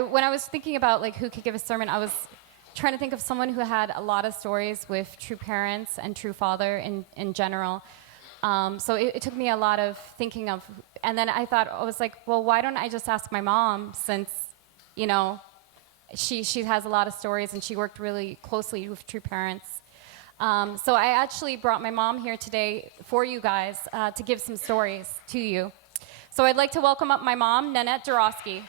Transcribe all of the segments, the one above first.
when I was thinking about like who could give a sermon, I was trying to think of someone who had a lot of stories with true parents and true father in general. So it took me a lot of thinking of, and then I thought, I was like, well, why don't I just ask my mom, since, you know, she has a lot of stories and she worked really closely with true parents. So I actually brought my mom here today for you guys to give some stories to you. So I'd like to welcome up my mom, Nanette Doroski.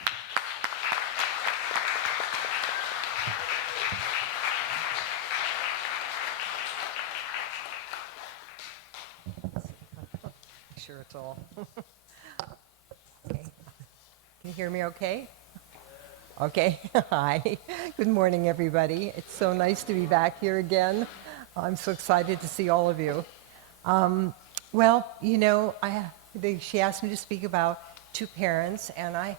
Sure it's all. Okay. Can you hear me okay? Okay. Hi. Good morning, everybody. It's so nice to be back here again. I'm so excited to see all of you. Well, you know, she asked me to speak about two parents, and I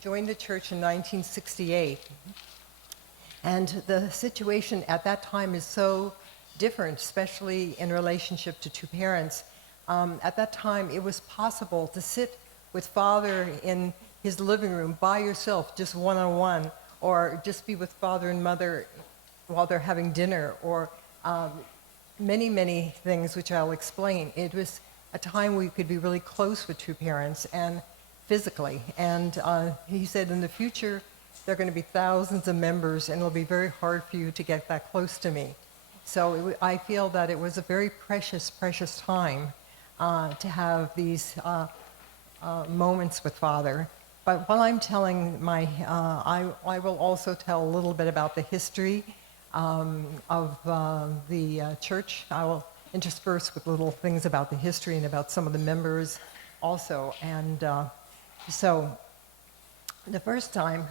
joined the church in 1968. And the situation at that time is so different, especially in relationship to two parents. At that time, it was possible to sit with Father in his living room by yourself, just one-on-one, or just be with Father and Mother while they're having dinner, or many, many things which I'll explain. It was a time where you could be really close with two parents, and physically. And he said in the future, there are going to be thousands of members, and it'll be very hard for you to get that close to me. So I feel that it was a very precious, precious time to have these moments with Father. But while I'm telling I will also tell a little bit about the history of the church. I will intersperse with little things about the history and about some of the members also. And so the first time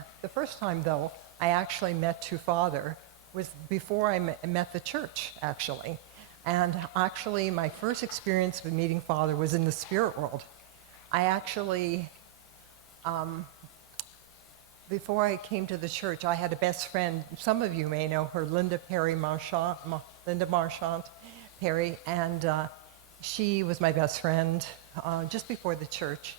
though, I actually met True Father was before I met the church, actually. And actually, my first experience with meeting Father was in the spirit world. I actually, before I came to the church, I had a best friend. Some of you may know her, Linda Marchant Perry, and she was my best friend just before the church.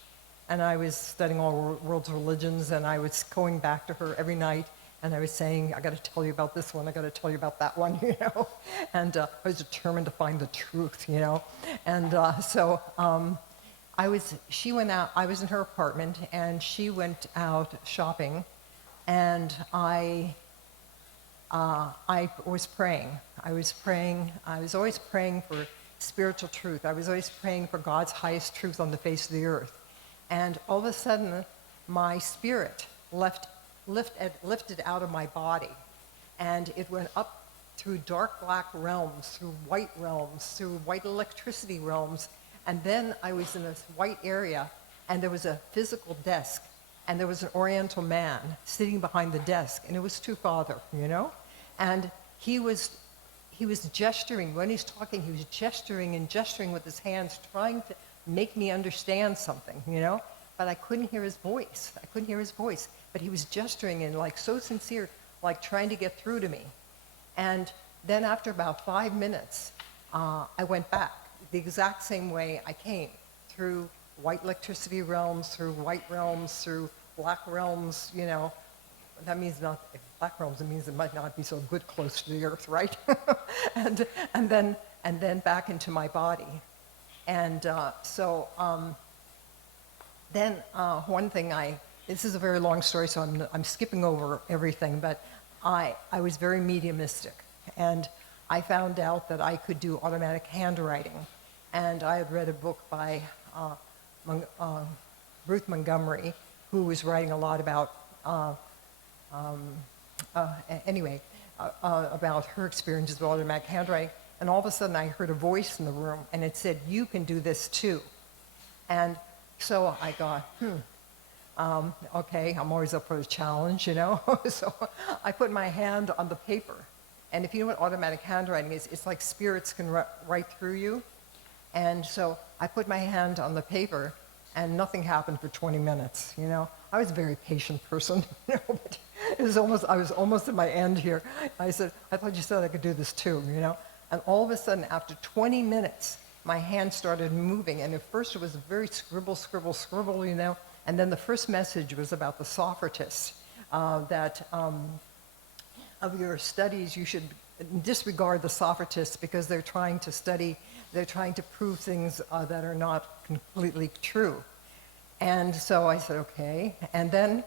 And I was studying all world's religions, and I was going back to her every night, and I was saying, I got to tell you about this one, I got to tell you about that one, you know. And I was determined to find the truth, you know. And so she went out, I was in her apartment, and she went out shopping, and I was praying. I was always praying for spiritual truth. I was always praying for God's highest truth on the face of the earth. And all of a sudden, my spirit lifted out of my body, and it went up through dark black realms, through white electricity realms, and then I was in this white area, and there was a physical desk, and there was an Oriental man sitting behind the desk, and it was True Father, you know? And he was gesturing. When he's talking, he was gesturing and gesturing with his hands, trying to make me understand something, you know? But I couldn't hear his voice. But he was gesturing and like so sincere, like trying to get through to me. And then after about 5 minutes, I went back the exact same way I came, through white electricity realms, through white realms, through black realms, you know. That means not, if black realms, it means it might not be so good close to the earth, right? and then back into my body. And then one thing this is a very long story, so I'm skipping over everything, but I was very mediumistic, and I found out that I could do automatic handwriting. And I had read a book by Ruth Montgomery, who was writing a lot about, about her experiences with automatic handwriting. And all of a sudden I heard a voice in the room, and it said, "You can do this too." And so I thought, okay, I'm always up for a challenge, you know. So I put my hand on the paper. And if you know what automatic handwriting is, it's like spirits can write through you. And so I put my hand on the paper, and nothing happened for 20 minutes, you know. I was a very patient person, you know, but I was almost at my end here. I said, "I thought you said I could do this too," you know. And all of a sudden, after 20 minutes, my hand started moving. And at first it was very scribble, you know. And then the first message was about the Socrates, that of your studies, you should disregard the Sophists because they're trying to prove things that are not completely true. And so I said, okay. And then,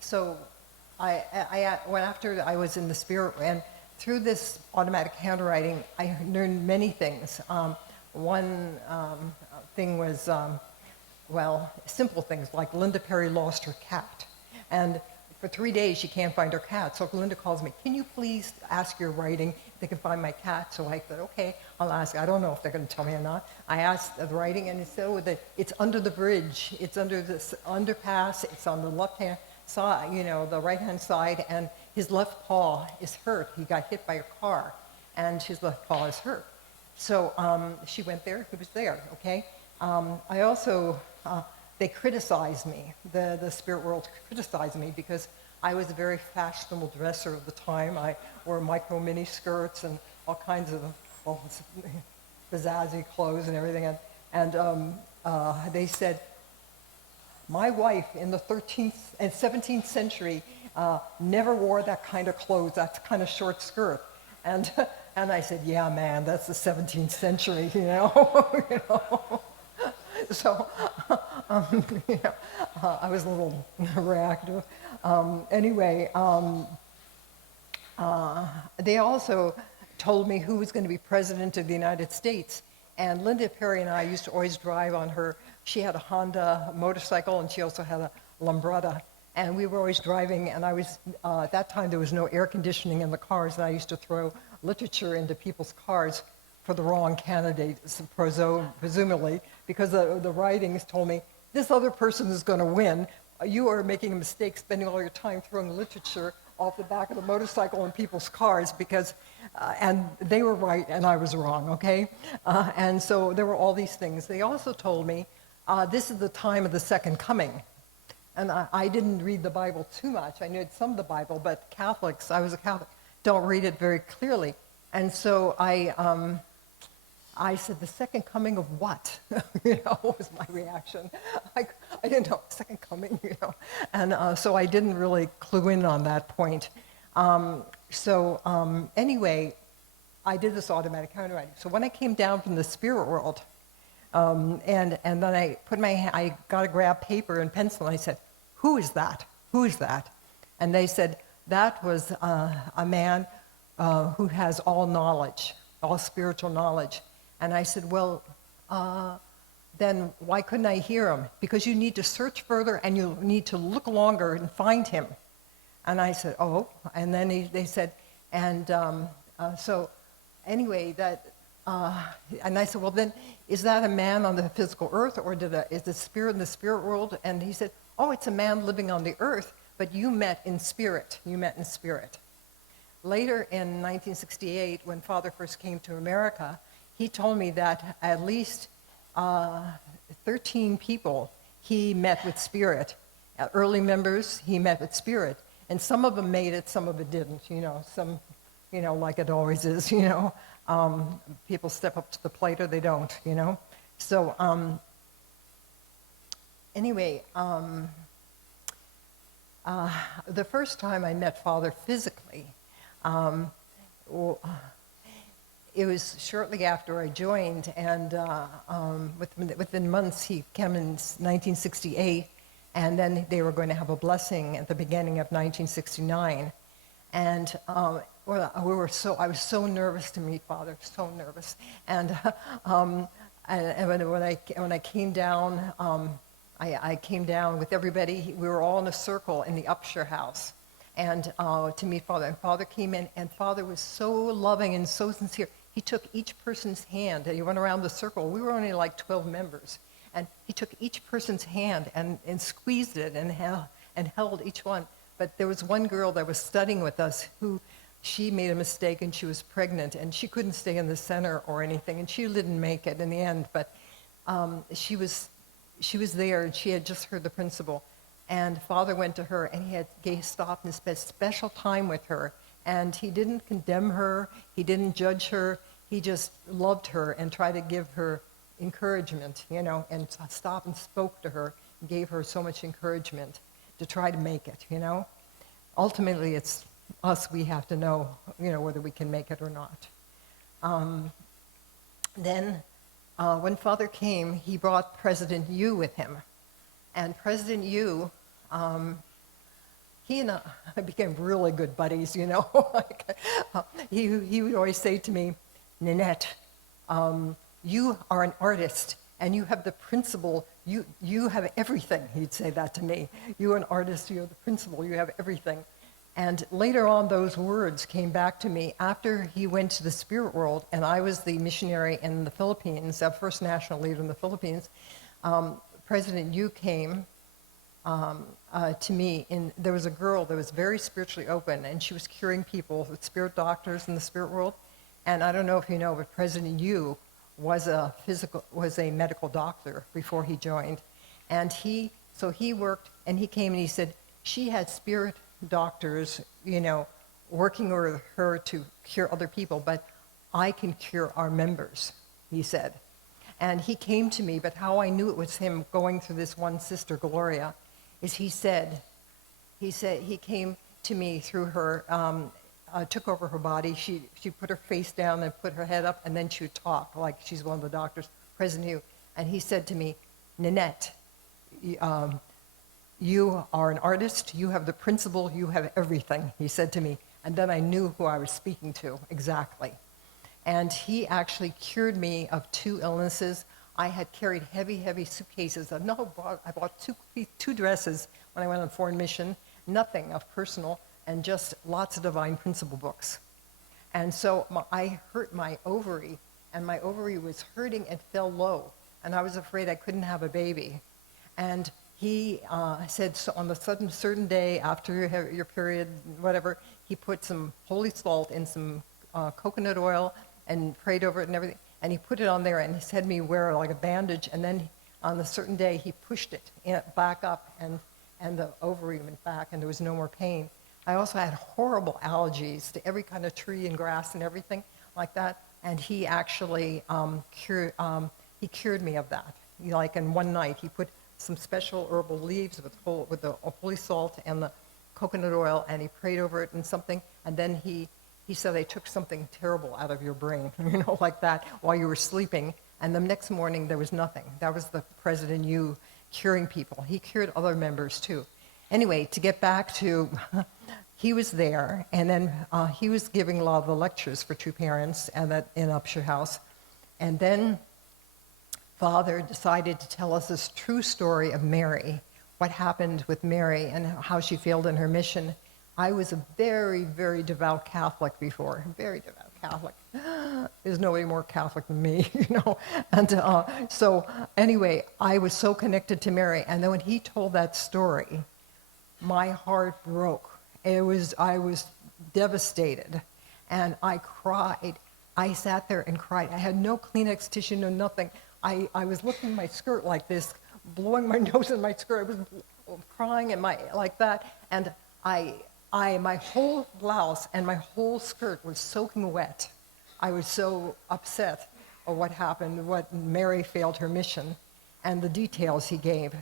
so after I was in the spirit, and through this automatic handwriting, I learned many things. One thing was, simple things, like Linda Perry lost her cat. And for 3 days, she can't find her cat. So Linda calls me, can you please ask your writing if they can find my cat? So I said, okay, I'll ask. I don't know if they're going to tell me or not. I asked the writing, and it said, it's under the bridge. It's under this underpass. It's on the left-hand side, the right-hand side, and his left paw is hurt. He got hit by a car, and his left paw is hurt. So she went there. He was there, okay? I also... they criticized me, the spirit world criticized me because I was a very fashionable dresser of the time. I wore micro mini skirts and all kinds of pizzazzy clothes and everything. And they said, my wife in the 13th and 17th century never wore that kind of clothes, that kind of short skirt. And I said, yeah, man, that's the 17th century, you know. So, I was a little reactive. They also told me who was going to be president of the United States. And Linda Perry and I used to always drive on her. She had a Honda motorcycle, and she also had a Lambretta. And we were always driving, and I was, at that time there was no air conditioning in the cars, and I used to throw literature into people's cars for the wrong candidate, presumably, because the writings told me, this other person is going to win. You are making a mistake spending all your time throwing literature off the back of the motorcycle in people's cars because, and they were right and I was wrong, okay? And so there were all these things. They also told me, this is the time of the second coming. And I didn't read the Bible too much. I knew some of the Bible, but Catholics, I was a Catholic, don't read it very clearly. And so I said, the second coming of what? Was my reaction. I didn't know, second coming, And so I didn't really clue in on that point. Anyway, I did this automatic handwriting. So when I came down from the spirit world, and then I got to grab paper and pencil, and I said, who is that? Who is that? And they said, that was a man who has all knowledge, all spiritual knowledge. And I said, well, then why couldn't I hear him? Because you need to search further and you need to look longer and find him. And I said, oh. And then they said, and so anyway, and I said, well, then is that a man on the physical earth or is the spirit in the spirit world? And he said, oh, it's a man living on the earth, but you met in spirit. You met in spirit. Later in 1968, when Father first came to America, he told me that at least 13 people he met with spirit. Early members, he met with spirit. And some of them made it, some of it didn't, Some, like it always is, people step up to the plate or they don't, So, anyway, the first time I met Father physically, it was shortly after I joined, and within months he came in 1968, and then they were going to have a blessing at the beginning of 1969, and I was so nervous to meet Father, so nervous, and when I came down, I came down with everybody. We were all in a circle in the Upshur house, and to meet Father. And Father came in, and Father was so loving and so sincere. He took each person's hand, and he went around the circle. We were only like 12 members. And he took each person's hand and squeezed it and held each one. But there was one girl that was studying with us who, she made a mistake and she was pregnant, and she couldn't stay in the center or anything, and she didn't make it in the end. But she was there, and she had just heard the principal. And Father went to her, and he stopped and spent special time with her. And he didn't condemn her, he didn't judge her, he just loved her and tried to give her encouragement, and stopped and spoke to her, gave her so much encouragement to try to make it, Ultimately, it's us, we have to know, whether we can make it or not. Then, when Father came, he brought President Yu with him. And President Yu, he and I became really good buddies, Like, he would always say to me, Nanette, you are an artist, and you have the principle, you have everything, he'd say that to me. You're an artist, you have the principle, you have everything. And later on, those words came back to me after he went to the spirit world, and I was the missionary in the Philippines, our first national leader in the Philippines. President Yu came to me, and there was a girl that was very spiritually open, and she was curing people with spirit doctors in the spirit world. And I don't know if you know, but President Yu was a medical doctor before he joined. And so he worked, and he came and he said, she had spirit doctors, working with her to cure other people, but I can cure our members, he said. And he came to me, but how I knew it was him going through this one sister, Gloria, is he came to me through her, took over her body. She put her face down and put her head up, and then she would talk like she's one of the doctors, President Yu. And he said to me, Nanette, you are an artist, you have the principle, you have everything, he said to me. And then I knew who I was speaking to exactly. And he actually cured me of 2 illnesses. I had carried heavy, heavy suitcases. I bought two dresses when I went on foreign mission, nothing of personal, and just lots of divine principle books. And so I hurt my ovary, and my ovary was hurting and fell low, and I was afraid I couldn't have a baby. And he said, so on the certain day after your period, whatever, he put some holy salt in some coconut oil and prayed over it and everything. And he put it on there, and he said me wear like a bandage. And then on a certain day, he pushed it back up, and the ovary went back, and there was no more pain. I also had horrible allergies to every kind of tree and grass and everything like that. And he actually cured me of that. Like in one night, he put some special herbal leaves with the holy salt and the coconut oil, and he prayed over it and something, and then he said, they took something terrible out of your brain, like that, while you were sleeping, and the next morning there was nothing. That was the President Yu curing people. He cured other members too. Anyway, to get back to, he was there, and then he was giving a lot of the lectures for true parents in Upshur House, and then Father decided to tell us this true story of Mary, what happened with Mary and how she failed in her mission. I was a very, very devout Catholic before, very devout Catholic. There's nobody more Catholic than me, And so anyway, I was so connected to Mary. And then when he told that story, my heart broke. I was devastated, and I cried. I sat there and cried. I had no Kleenex tissue, no nothing. I was looking at my skirt like this, blowing my nose in my skirt. I was crying and like that, and my whole blouse and my whole skirt was soaking wet. I was so upset of what happened, what Mary failed her mission, and the details he gave.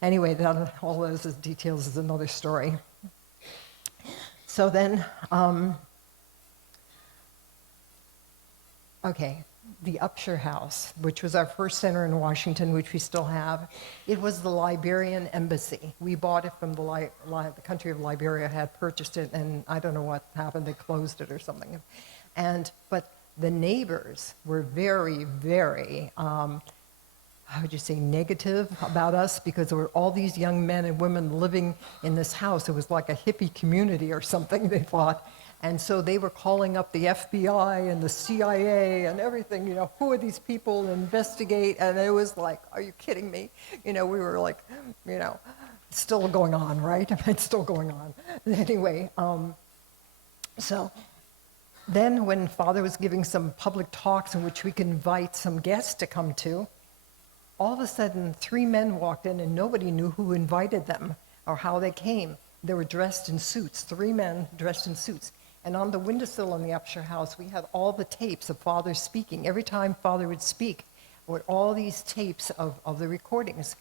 Anyway, all those details is another story. So then, the Upshur House, which was our first center in Washington, which we still have, it was the Liberian embassy. We bought it from the country of Liberia, had purchased it, and I don't know what happened, they closed it or something. But the neighbors were very, very, how would you say, negative about us, because there were all these young men and women living in this house. It was like a hippie community or something, they thought. And so they were calling up the FBI and the CIA and everything, who are these people, investigate. And it was like, are you kidding me? We were like, still going on, right? It's still going on. Anyway, so then when Father was giving some public talks in which we could invite some guests to come to, all of a sudden 3 men walked in, and nobody knew who invited them or how they came. They were dressed in suits, 3 men dressed in suits. And on the windowsill in the Upshur House, we had all the tapes of Father speaking. Every time Father would speak, with all these tapes of the recordings.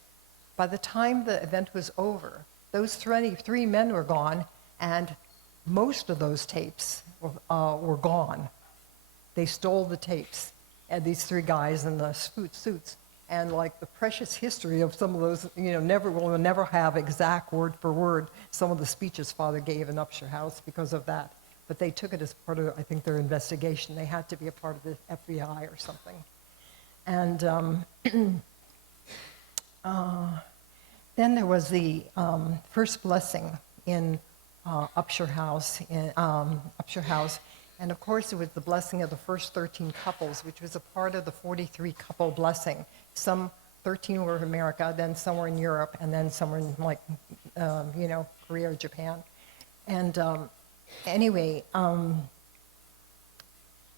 By the time the event was over, those three men were gone, and most of those tapes were gone. They stole the tapes, and these three guys in the suits. And like the precious history of some of those, we'll never have exact word for word some of the speeches Father gave in Upshur House because of that. But they took it as part of, I think, their investigation. They had to be a part of the FBI or something. And then there was the first blessing in Upshur House. And of course, it was the blessing of the first 13 couples, which was a part of the 43 couple blessing. Some 13 were in America, then some were in Europe, and then some were in Korea or Japan. And anyway,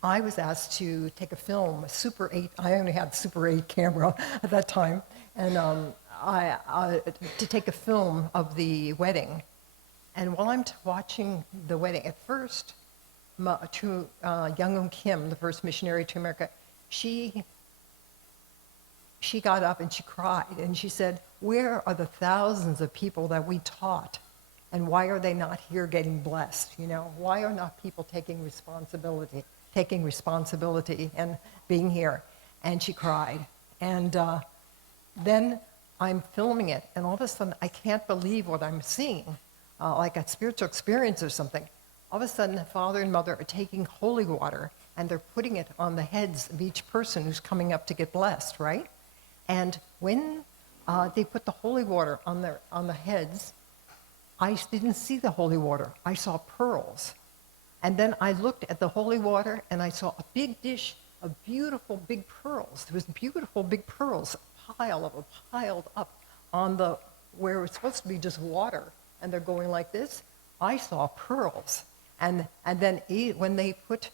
I was asked to take a film, a Super 8. I only had Super 8 camera at that time, and to take a film of the wedding. And while I'm watching the wedding, at first, Young Kim, the first missionary to America, she got up and she cried and she said, "Where are the thousands of people that we taught, and why are they not here getting blessed? Why are not people taking responsibility and being here?" And she cried. And then I'm filming it, and all of a sudden I can't believe what I'm seeing, like a spiritual experience or something. All of a sudden, the father and mother are taking holy water, and they're putting it on the heads of each person who's coming up to get blessed, right? And when they put the holy water on the heads, I didn't see the holy water. I saw pearls. And then I looked at the holy water, and I saw a big dish of beautiful big pearls. There was beautiful big pearls, piled up on where it's supposed to be just water, and they're going like this. I saw pearls. And then when they put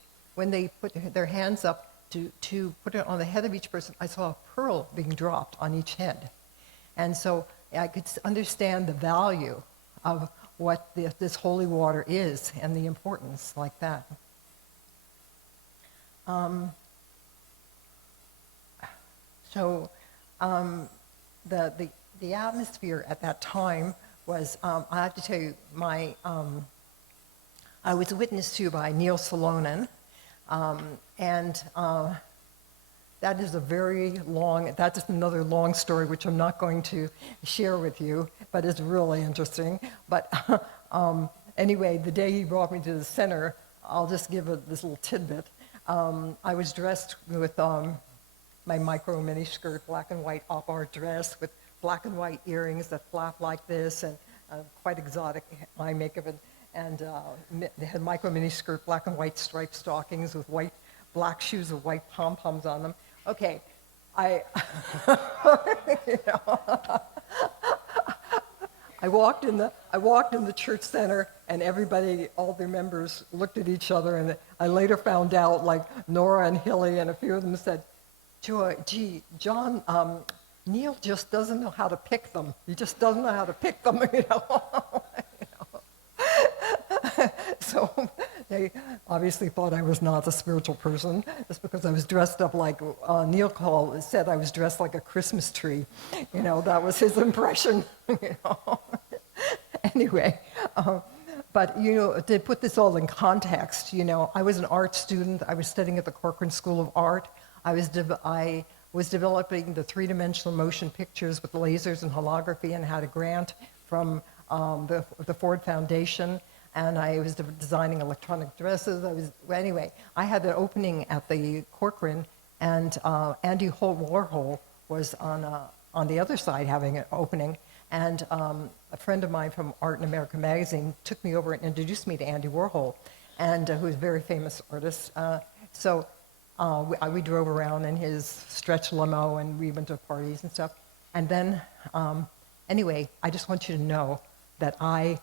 their hands up to put it on the head of each person, I saw a pearl being dropped on each head. And so I could understand the value of what this holy water is and the importance like that. The atmosphere at that time was, I have to tell you, I was witnessed to by Neil Salonen, and that is that's another long story which I'm not going to share with you, but it's really interesting. But anyway, the day he brought me to the center, I'll just give this little tidbit. I was dressed with my micro mini skirt, black and white op-art dress with black and white earrings that flap like this, and quite exotic eye makeup, and they had micro mini skirt, black and white striped stockings with black shoes with white pom-poms on them. Okay, I walked in the church center, and everybody, all the members, looked at each other, and I later found out, like Nora and Hilly and a few of them said, John, Neil just doesn't know how to pick them. He just doesn't know how to pick them, So they obviously thought I was not a spiritual person, just because I was dressed up like Neil said I was dressed like a Christmas tree. That was his impression. Anyway, but to put this all in context, I was an art student. I was studying at the Corcoran School of Art. I was developing the three-dimensional motion pictures with lasers and holography, and had a grant from the Ford Foundation. And I was designing electronic dresses. Anyway, I had an opening at the Corcoran, and Andy Warhol was on the other side having an opening. And a friend of mine from Art in America magazine took me over and introduced me to Andy Warhol, and who is a very famous artist. So we drove around in his stretch limo, and we went to parties and stuff. And then, anyway, I just want you to know that I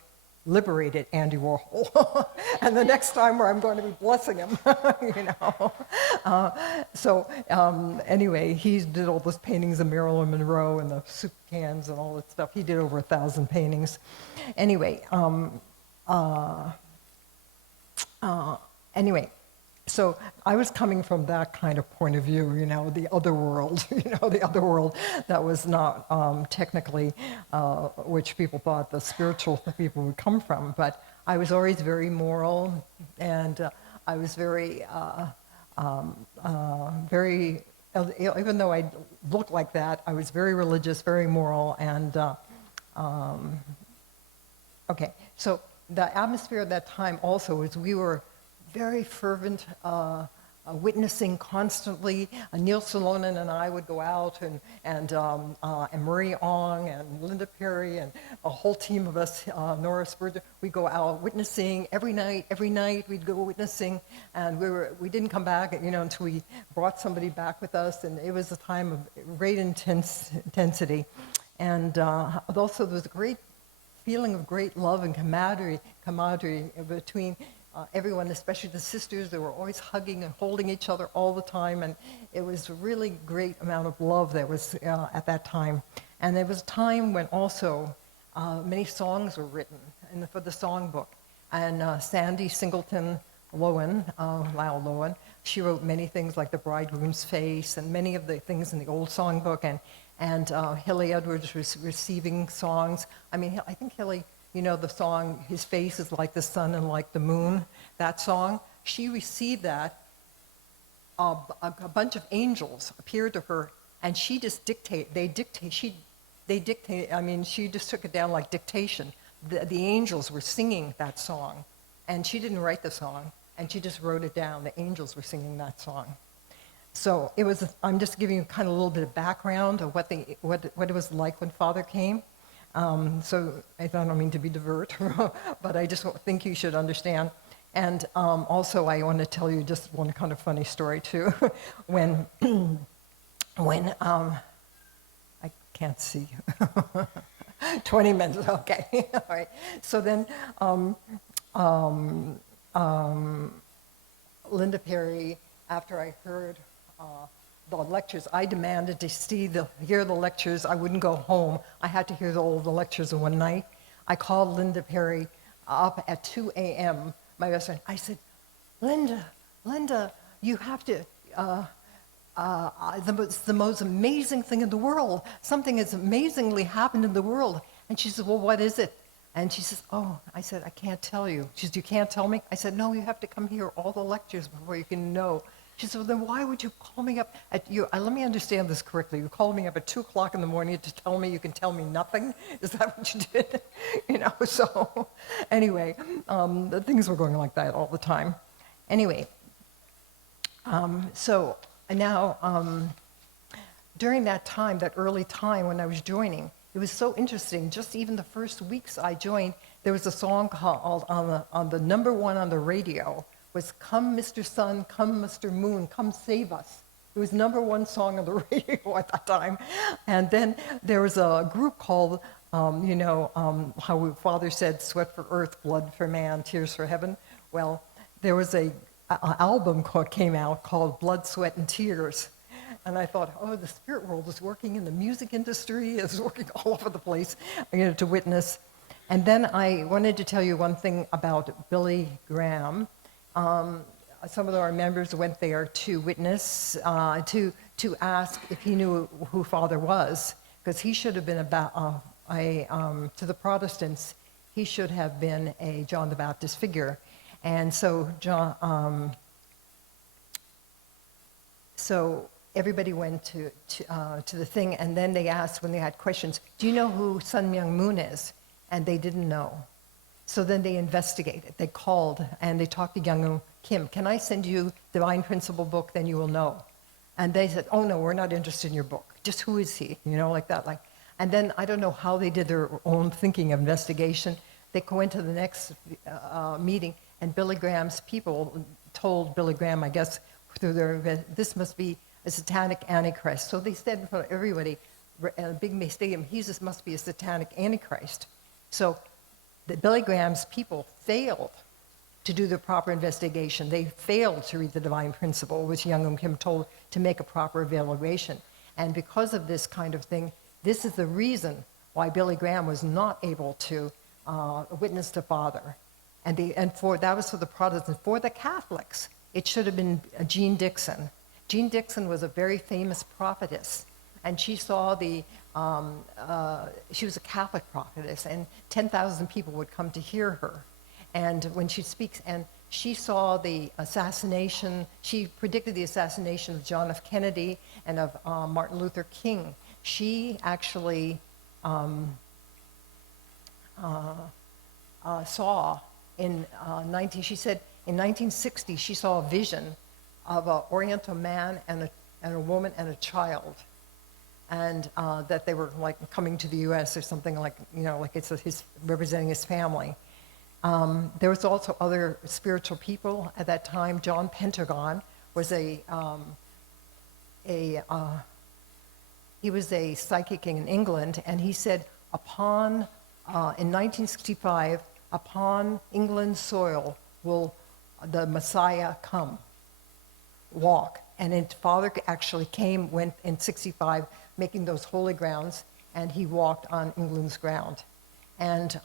liberated Andy Warhol. And the next time where I'm going to be blessing him, Anyway, he did all those paintings of Marilyn Monroe and the soup cans and all that stuff. He did over 1,000 paintings. Anyway, So I was coming from that kind of point of view, the other world, the other world that was not technically, which people thought the spiritual people would come from. But I was always very moral, and I was very, very, even though I looked like that, I was very religious, very moral, and okay. So the atmosphere at that time also was we were very fervent, witnessing constantly. Neil Salonen and I would go out, and Marie Ong and Linda Perry and a whole team of us, Nora Spurgeon, we'd go out witnessing every night. Every night we'd go witnessing, and we didn't come back, until we brought somebody back with us, and it was a time of great intensity, and also there was a great feeling of great love and camaraderie between everyone, especially the sisters. They were always hugging and holding each other all the time, and it was a really great amount of love that was at that time. And there was a time when also many songs were written for the songbook. And Sandy Singleton Lowen, Lyle Lowen, she wrote many things like The Bridegroom's Face and many of the things in the old songbook. And Hilly Edwards was receiving songs. I mean, I think Hilly, the song, His Face is Like the Sun and Like the Moon, that song, she received that. A bunch of angels appeared to her, and she just she just took it down like dictation. The angels were singing that song, and she didn't write the song, and she just wrote it down. The angels were singing that song. So it was. I'm just giving you kind of a little bit of background of what it was like when Father came. So I don't mean to be divert, but I just think you should understand. And also, I want to tell you just one kind of funny story too. when I can't see. 20 minutes. Okay. All right. So then. Linda Perry, after I heard the lectures, I demanded to hear the lectures. I wouldn't go home. I had to hear all the lectures in one night. I called Linda Perry up at 2 a.m., my best friend. I said, Linda, you have to, the most amazing thing in the world. Something has amazingly happened in the world. And she said, well, what is it? And she says, oh, I said, I can't tell you. She said, you can't tell me? I said, no, you have to come hear all the lectures before you can know. She said, well, then why would you call me up let me understand this correctly. You called me up at 2 o'clock in the morning to tell me you can tell me nothing? Is that what you did? So anyway, the things were going like that all the time. Anyway, so now during that time, that early time when I was joining, it was so interesting. Just even the first weeks I joined, there was a song called on the number one on the radio was "Come, Mr. Sun, Come, Mr. Moon, Come Save Us." It was number one song on the radio at that time. And then there was a group called, how Father said, "Sweat for earth, blood for man, tears for heaven." Well, there was an album came out called "Blood, Sweat, and Tears." And I thought, oh, the spirit world is working in the music industry, is working all over the place, to witness. And then I wanted to tell you one thing about Billy Graham. Some of our members went there to witness, to ask if he knew who Father was, because he should have been to the Protestants, he should have been a John the Baptist figure. And so everybody went to the thing, and then they asked when they had questions, do you know who Sun Myung Moon is? And they didn't know. So then they investigated. They called, and they talked to Young Kim. Can I send you Divine Principle book? Then you will know. And they said, oh, no, we're not interested in your book. Just who is he? Like that. And then I don't know how they did their own thinking of investigation. They went to the next meeting, and Billy Graham's people told Billy Graham, I guess, through this must be a satanic antichrist. So they said in front of everybody, in a big stadium, Jesus must be a satanic antichrist. So the Billy Graham's people failed to do the proper investigation. They failed to read the Divine Principle, which Young Kim told to make a proper evaluation. And because of this kind of thing, this is the reason why Billy Graham was not able to witness to Father. And that was for the Protestants. For the Catholics, it should have been Jean Dixon. Jean Dixon was a very famous prophetess, and she saw she was a Catholic prophetess, and 10,000 people would come to hear her. And when she speaks, and she saw the assassination, she predicted the assassination of John F. Kennedy and of Martin Luther King. She actually saw she said in 1960 she saw a vision of an Oriental man and a woman and a child, and that they were like coming to the U.S. or something, like, you know, like it's his representing his family. There was also other spiritual people at that time. John Pentagon was he was a psychic in England, and he said in 1965, upon England's soil will the Messiah walk. And Father actually went in 65, making those holy grounds, and he walked on England's ground. And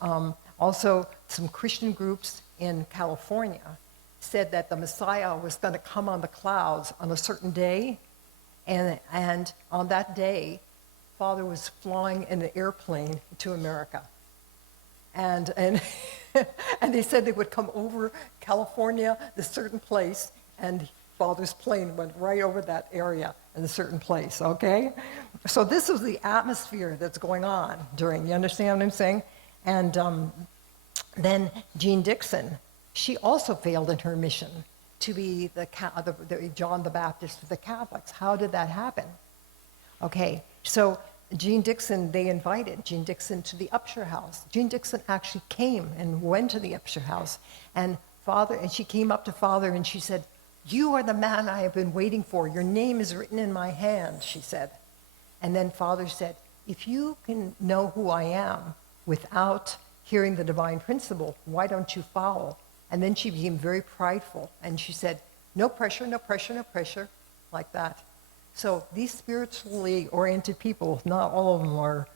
also some Christian groups in California said that the Messiah was going to come on the clouds on a certain day, and on that day, Father was flying in an airplane to America. And and they said they would come over California, this certain place, and Father's plane went right over that area in a certain place, okay? So this was the atmosphere that's going on during, you understand what I'm saying? And then Jean Dixon, she also failed in her mission to be the John the Baptist of the Catholics. How did that happen? Okay, so Jean Dixon, they invited Jean Dixon to the Upshur House. Jean Dixon actually came and went to the Upshur House, and she came up to Father and she said, "You are the man I have been waiting for. Your name is written in my hand," she said. And then Father said, "If you can know who I am without hearing the divine principle, why don't you follow?" And then she became very prideful, and she said, "No pressure, no pressure, no pressure," like that. So these spiritually oriented people, not all of them are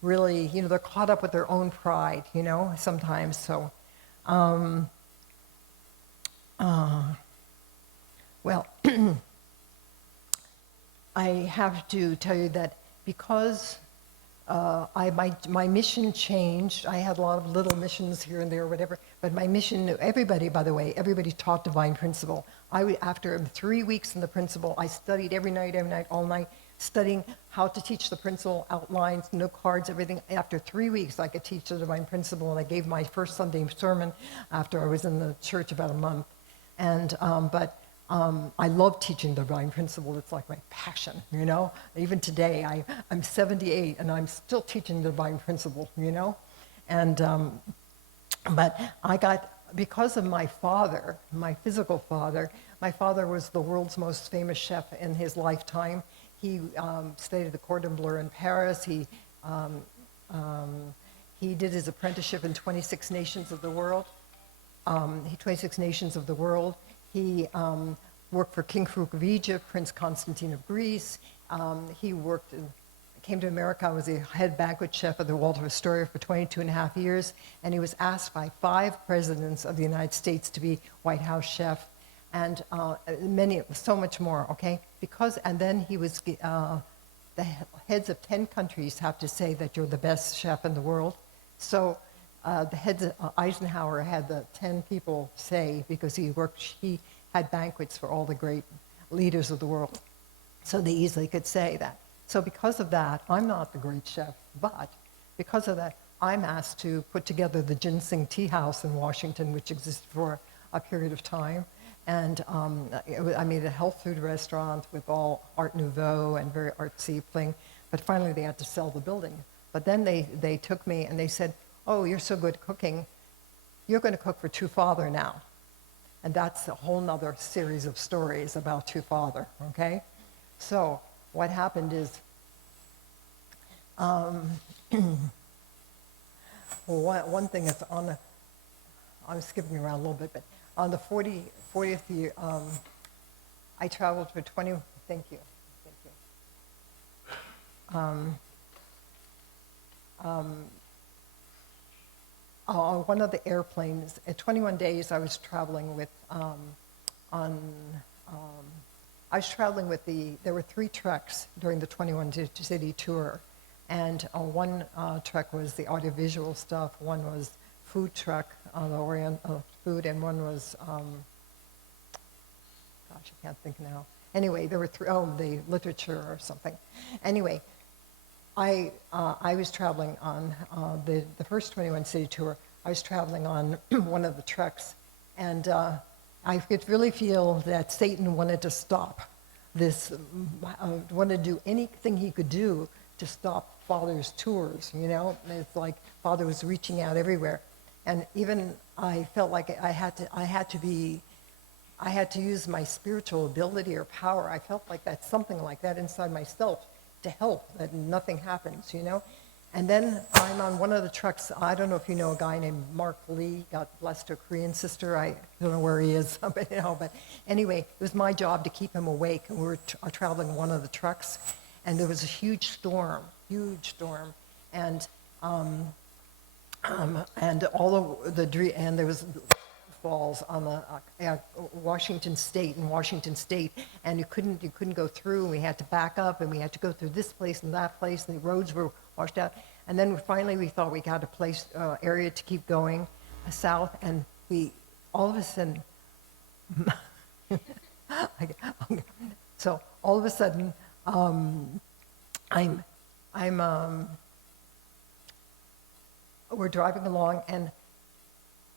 really, you know, they're caught up with their own pride, you know, sometimes. So, well, I have to tell you that because my mission changed. I had a lot of little missions here and there, whatever. But my mission, everybody, by the way, everybody taught divine principle. After 3 weeks in the principle, I studied every night, all night, studying how to teach the principle, outlines, note cards, everything. After 3 weeks, I could teach the divine principle, and I gave my first Sunday sermon after I was in the church about a month. And I love teaching the divine principle. It's like my passion, you know. Even today, I'm 78 and I'm still teaching the divine principle, you know. And but because of my father, my physical father, my father was the world's most famous chef in his lifetime. He stayed at the Cordon Bleu in Paris. He did his apprenticeship in 26 nations of the world. 26 nations of the world. He worked for King Farouk of Egypt, Prince Constantine of Greece. He came to America, was a head banquet chef at the Waldorf Astoria for 22 and a half years, and he was asked by 5 presidents of the United States to be White House chef, and so much more, okay? And then he was, the heads of 10 countries have to say that you're the best chef in the world. So the heads of Eisenhower had the 10 people say, because he had banquets for all the great leaders of the world. So they easily could say that. So because of that, I'm not the great chef, but because of that, I'm asked to put together the Ginseng Tea House in Washington, which existed for a period of time. And I made a health food restaurant with all Art Nouveau and very artsy thing. But finally, they had to sell the building. But then they took me and they said, "Oh, you're so good cooking. You're going to cook for True Father now." And that's a whole nother series of stories about True Father, okay? So what happened is, one thing is I'm skipping around a little bit, but on the 40th year, I traveled for 20, thank you. On one of the airplanes, at 21 days I was traveling with I was traveling with there were 3 trucks during the 21 city tour. And one truck was the audiovisual stuff, one was food truck, the food, and one was, gosh, I can't think now. Anyway, there were 3, the literature or something. Anyway, I was traveling on the first 21 city tour. I was traveling on one of the trucks, and I could really feel that Satan wanted to stop this, wanted to do anything he could do to stop Father's tours, you know? It's like Father was reaching out everywhere. And even I felt like I had to use my spiritual ability or power. I felt like that's something like that inside myself to help, that nothing happens, you know? And then I'm on one of the trucks. I don't know if you know a guy named Mark Lee, God blessed, a Korean sister. I don't know where he is, but, you know, but anyway, it was my job to keep him awake. And we were traveling one of the trucks, and there was a huge storm, and all of and there was falls on the Washington State, and you couldn't go through. And we had to back up, and we had to go through this place and that place, and the roads were washed out. And then finally we thought we got a place area to keep going south, and we all of a sudden, so all of a sudden, we're driving along, and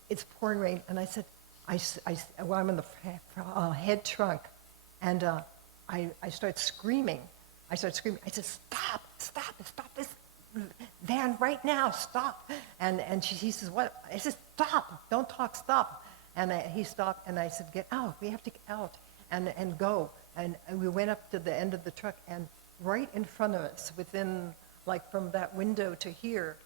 it's pouring rain, and I said, well, I'm in the head trunk, and I start screaming. I said, stop this van right now, stop. And he says, what? I said, stop, don't talk, stop. And he stopped, and I said, get out, we have to get out and go. And we went up to the end of the truck, and right in front of us, within, like from that window to here,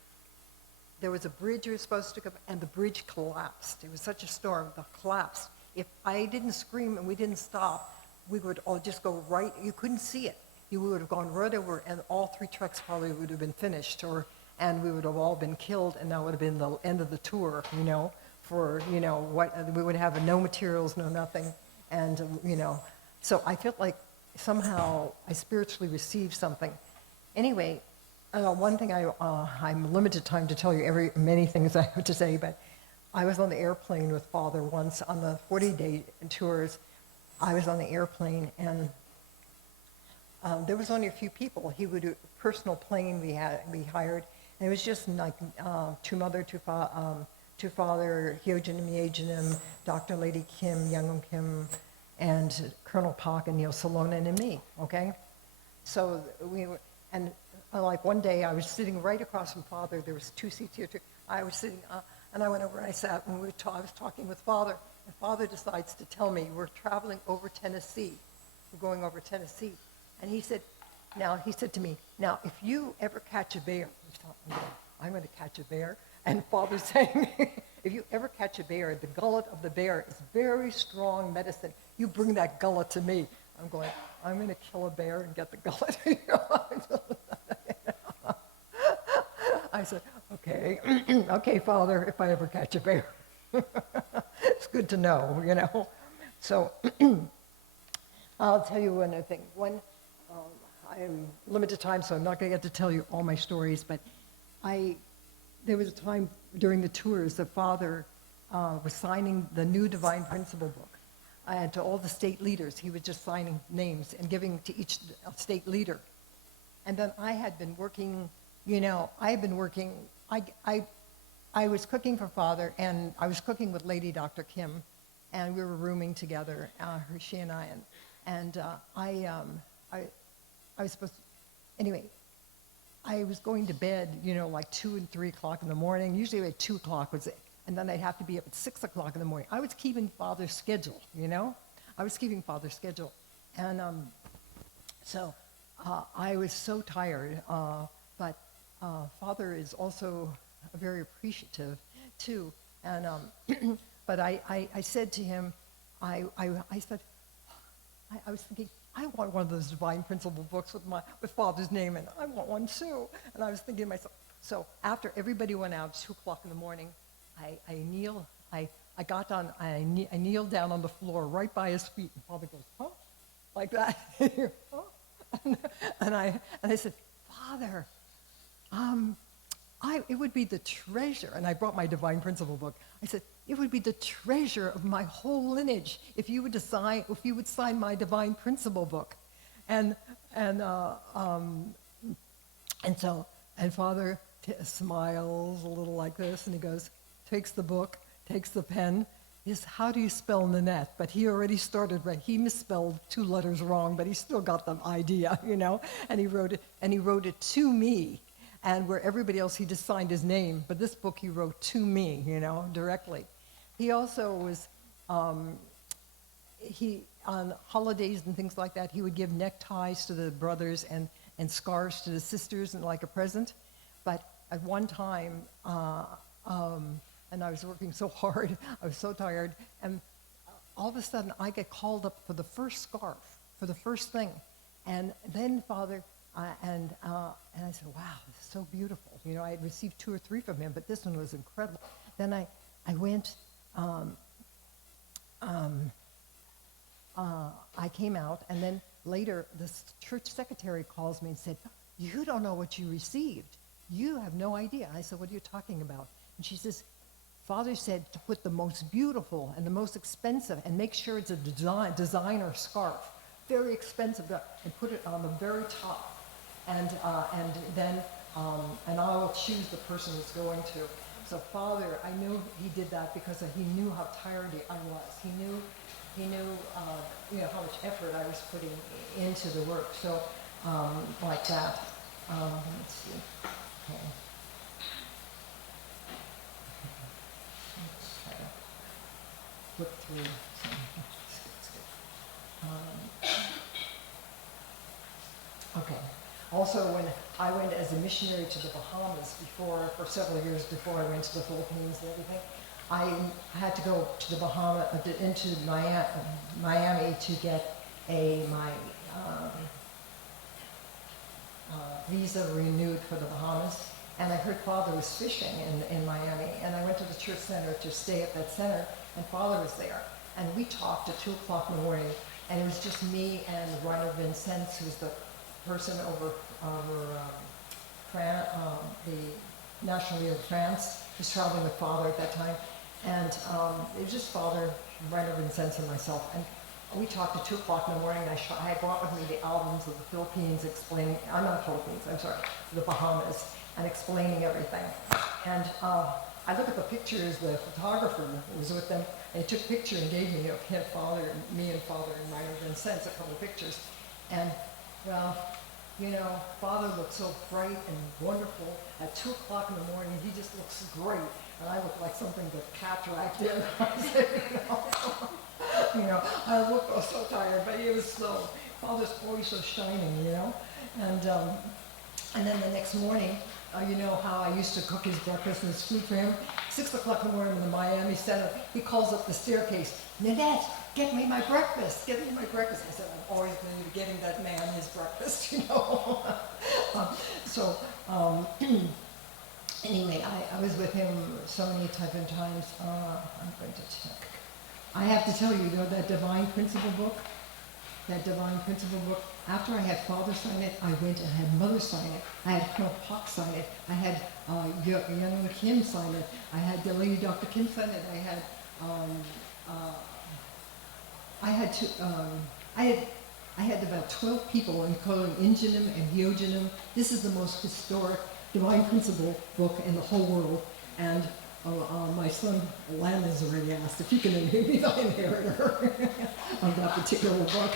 there was a bridge we were supposed to go, and the bridge collapsed. It was such a storm, it collapsed. If I didn't scream and we didn't stop, we would all just go right, you couldn't see it. You would have gone right over, and all 3 trucks probably would have been finished, and we would have all been killed, and that would have been the end of the tour, you know, for, you know, what, we would have no materials, no nothing, and, you know. So I felt like somehow I spiritually received something. Anyway, one thing I'm limited time to tell you many things I have to say, but I was on the airplane with Father once on the 40-day tours. I was on the airplane, and there was only a few people. He would do a personal plane we hired, and it was just like two Father, Hyojin and Myejinim, Dr. and Lady Kim, Young Kim, and Colonel Pak and Neil Salonen and me, okay? So we were, and like one day I was sitting right across from Father. There was 2 seats here too. I was sitting, and I went over and I sat, and I was talking with Father, and Father decides to tell me we're traveling over Tennessee. We're going over Tennessee. And he said to me, now, if you ever catch a bear, I'm going to catch a bear. And Father's saying, if you ever catch a bear, the gullet of the bear is very strong medicine. You bring that gullet to me. I'm going, I'm going to kill a bear and get the gullet. I said, okay, okay, Father, if I ever catch a bear. It's good to know, you know. So I'll tell you another thing. I am limited time, so I'm not going to get to tell you all my stories, but there was a time during the tours that Father was signing the new Divine Principle book. And to all the state leaders, he was just signing names and giving to each state leader. And then I had been working, you know, I was cooking for Father, and I was cooking with Lady Dr. Kim, and we were rooming together, she and I, and I was supposed to, anyway, I was going to bed, you know, like 2 and 3 o'clock in the morning. Usually at 2 o'clock was it. And then I'd have to be up at 6 o'clock in the morning. I was keeping Father's schedule, you know? I was keeping Father's schedule. And so I was so tired. But Father is also very appreciative, too. And but I said to him, I was thinking, I want one of those Divine Principle books with Father's name in it. I want one too. And I was thinking to myself, so after everybody went out, 2 o'clock in the morning, I kneel, I I got down, I kneeled down on the floor right by his feet, and Father goes, huh? Like that. Huh? And I said, Father, it would be the treasure, and I brought my Divine Principle book. I said, it would be the treasure of my whole lineage if you would sign my Divine Principle book. And Father smiles a little like this, and he goes, takes the book, takes the pen. He says, how do you spell Nanette? But he already started right. He misspelled 2 letters wrong, but he still got the idea, you know. And he wrote it to me. And where everybody else, he just signed his name. But this book he wrote to me, you know, directly. He also was, on holidays and things like that, he would give neckties to the brothers and scarves to the sisters and like a present. But at one time, and I was working so hard, I was so tired, and all of a sudden I get called up for the first scarf, for the first thing. And then Father, and I said, wow, this is so beautiful. You know, I had received 2 or 3 from him, but this one was incredible. Then I went, I came out, and then later the church secretary calls me and said, you don't know what you received. You have no idea. I said, what are you talking about? And she says, Father said to put the most beautiful and the most expensive, and make sure it's a designer scarf, very expensive, and put it on the very top. And then I will choose the person it's going to. So Father, I knew he did that because he knew how tired I was. He knew you know, how much effort I was putting into the work. So like that. Let's see. Okay. Let's try to flip through some. Okay. Also, when I went as a missionary to the Bahamas for several years before I went to the Philippines and everything, I had to go to the into Miami to get my visa renewed for the Bahamas. And I heard Father was fishing in Miami, and I went to the church center to stay at that center, and Father was there. And we talked at 2 o'clock in the morning, and it was just me and Reiner Vincenz, who's the person over the National Leader of France, who's traveling with Father at that time. And it was just Father, Reiner Vincenz, and myself. And we talked at 2 o'clock in the morning. I brought with me the albums of the Philippines explaining, I'm not Philippines, I'm sorry, the Bahamas, and explaining everything. And I look at the pictures, the photographer who was with them, and he took a picture and gave me, you know, Father, me and Father and Reiner Vincenz, a couple of pictures. And, well, you know, Father looked so bright and wonderful at 2 o'clock in the morning. He just looks great. And I look like something that cataract in. You know, I was so tired, but he was so, Father's always so shining, you know. And then the next morning, you know how I used to cook his breakfast and his food for him? 6 o'clock in the morning in the Miami Center, he calls up the staircase, Nanette, get me my breakfast, get me my breakfast. I said, I'm always going to be getting that man his breakfast, you know. Anyway, I was with him so many times. I'm going to check. I have to tell you, though, that Divine Principle book, after I had Father sign it, I went and had Mother sign it. I had Colonel Pak sign it. I had Young Kim sign it. I had the lady Dr. Kim sign it. I had about 12 people, including Ingenum and Hyogenum. This is the most historic Divine Principle book in the whole world. And my son Landon's already asked if he can be the inheritor of that particular book.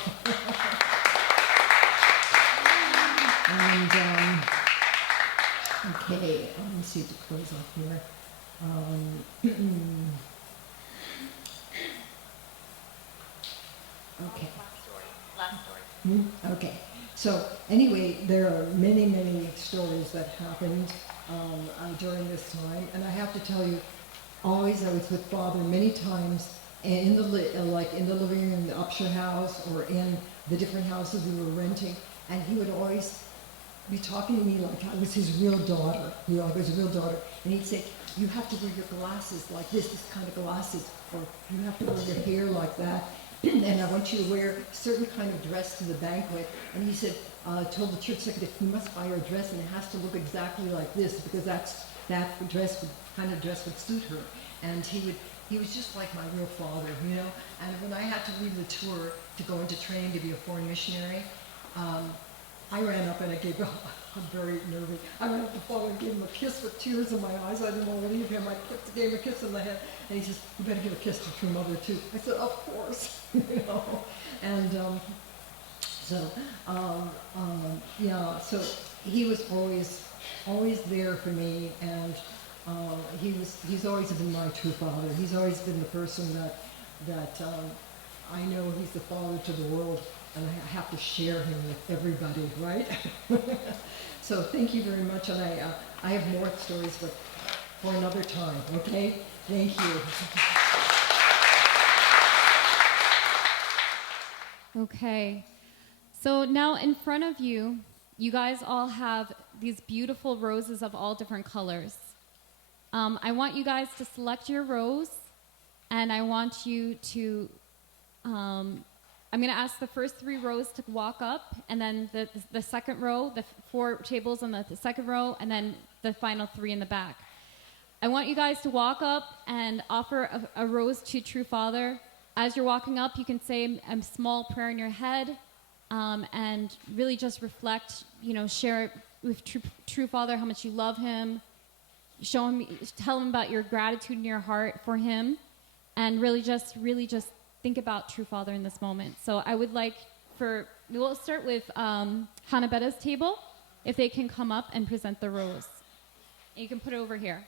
And okay, let me see to close off here. Okay. Last story. Okay. So anyway, there are many, many stories that happened during this time, and I have to tell you, always I was with Father many times, in the living room, the Upshur house, or in the different houses we were renting, and he would always be talking to me like I was his real daughter. You know, I was a real daughter, and he'd say, "You have to wear your glasses like this kind of glasses, or you have to wear your hair like that, and I want you to wear a certain kind of dress to the banquet. And he said, told the church secretary, you must buy her a dress, and it has to look exactly like this, because that kind of dress would suit her. And he was just like my real father, you know. And when I had to leave the tour to go into training to be a foreign missionary, I ran up and I gave, I'm very nervous. I ran up to father and gave him a kiss with tears in my eyes. I didn't want to leave him. I gave him a kiss in the head. And he says, you better give a kiss to your mother too. I said, of course, you know. And yeah, so he was always there for me, and he's always been my true father. He's always been the person that I know he's the father to the world, and I have to share him with everybody, right? So thank you very much, and I have more stories, but for another time, okay? Thank you. Okay. So now in front of you, you guys all have these beautiful roses of all different colors. I want you guys to select your rose, and I want you to, I'm going to ask the first 3 rows to walk up, and then the second row, the 4 tables on the second row, and then the final 3 in the back. I want you guys to walk up and offer a rose to True Father. As you're walking up, you can say a small prayer in your head, and really just reflect, you know, share with True Father how much you love him, tell him about your gratitude in your heart for him, and really just think about True Father in this moment. So I would like we'll start with Hanabetta's table, if they can come up and present the rose. And you can put it over here.